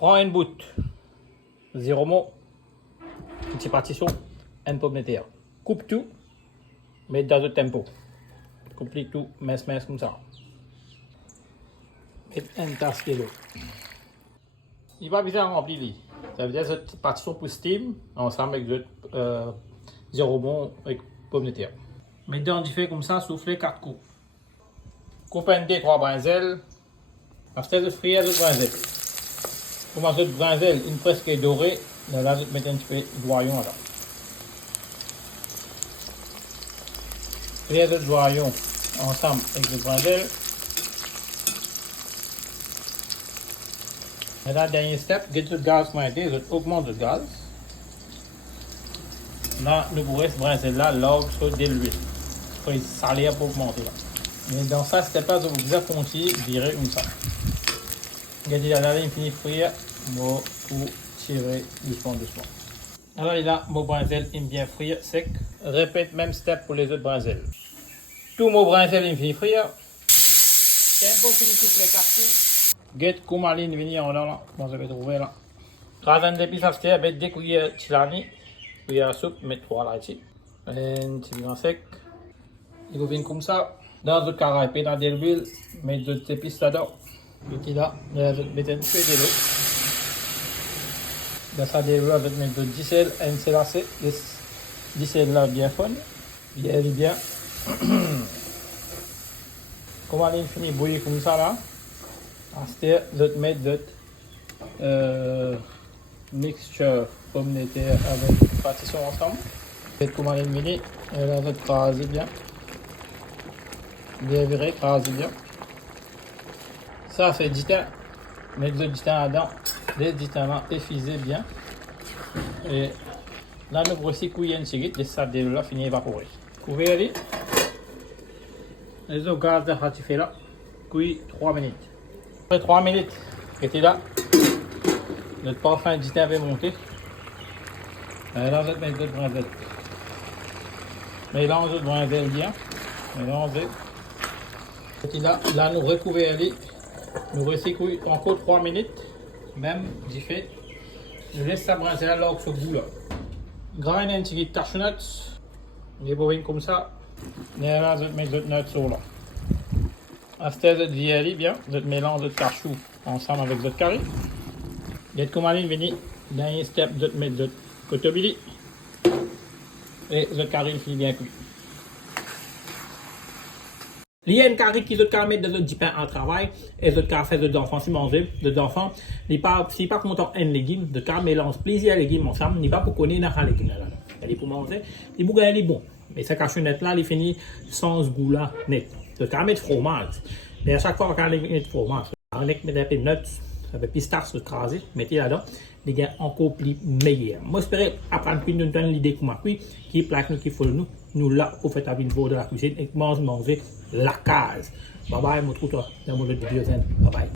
Prends une boute, 0 mot, une petite partition, une pomme de terre. Coupe tout, mets dans le tempo. Coupe tout, mets comme ça. Et une tasse de l'eau. Il va bien remplir. Ça veut dire que cette partition pour steam, ensemble avec le 0 bon avec pomme de terre. Mets dans du feu comme ça, souffler 4 coups. Coupe un des 3 brinzelles. Après de frire le brinzelle. Comment cette brinzelle, une presque dorée, là je mets un petit peu de joyon là. Frire le joyon ensemble avec le brinzelle. Et là, dernier step, get le gaz monté, je augmente le gaz. Là, le reste brinzelle là, l'orge sur de l'huile. Il faut saler pour augmenter là. Mais dans ça, c'était pas de vous affronter, je dirais comme ça. Regardez là, il finit de frire, pour tirer doucement. Alors là, mon brinzelle il bien frire, sec. Répète même step pour les autres brinzelles. Tout mon brinzelle il finit frire. Tempo fini tout les cartes. Get coumaline venir en là, comment vous avez trouvé là. Rasen d'épices à faire, mettre 2 cuillères chilani, cuillère à soupe, mettre 3 là ici. Un petit peu sec. Il vous vient comme ça. Dans le carré, dans de l'huile, mettre d'autres épices là-dedans. Et là, je vais mettre un peu de l'eau. Dans ça, je vais mettre de 10 sel, un sel assez. 10 sel là bien fun. Bien. Comment il finit de bouillir comme ça là. Ensuite, je vais mettre de mixture pomme de terre avec partition ensemble. Comment il finit, et là, je vais craser bien. Bien viré, craser bien. Ça fait du temps, mettre du temps là-dedans, les du temps là, effiser bien. Et là, nous voici couiller une cigarette, et ça là finit évaporer. Couvrez les autres gaz de ratifé là, cuit 3 minutes. Après 3 minutes, était là, notre parfum du temps avait monté. Et là, je vais mettre d'autres brinzelles. Mélange de brinzelles bien, mélangez. Et là, nous recouvrez les. Nous recyclons encore 3 minutes, même du fait. Je laisse ça brasser là, là, ce goût là. Grind un petit cashew nuts, les bovines comme ça. Et là, je vais mettre d'autres nuts sur là. Après, je vais bien, je mélange de cashew ensemble avec d'autres curry. Et comme allez venir, dernier step, je vais mettre d'autres cotobili. Et le curry finit bien cuit. Il y a une carré qui se mettre dans le pain en travail et le cas fait de enfants si manger de enfants n'est pas si pas content un légume de cas mélange plaisir légumes ensemble n'est pas pour connaître un légume là elle est pour manger les bougas elle est bon mais ça cache net là il finit sans ce goût là net de cas mettre fromage mais à chaque fois quand on met fromage avec mettre des nuts avec pistache crasé mettez là-dedans les gars encore plus meilleur moi j'espère apprendre plus de l'idée comment cuire qui plaque nous qui faut nous là pour faire ta vidéo de la cuisine et manger la case. Bye bye, mon trou toi dans mon autre vidéo. Bye bye.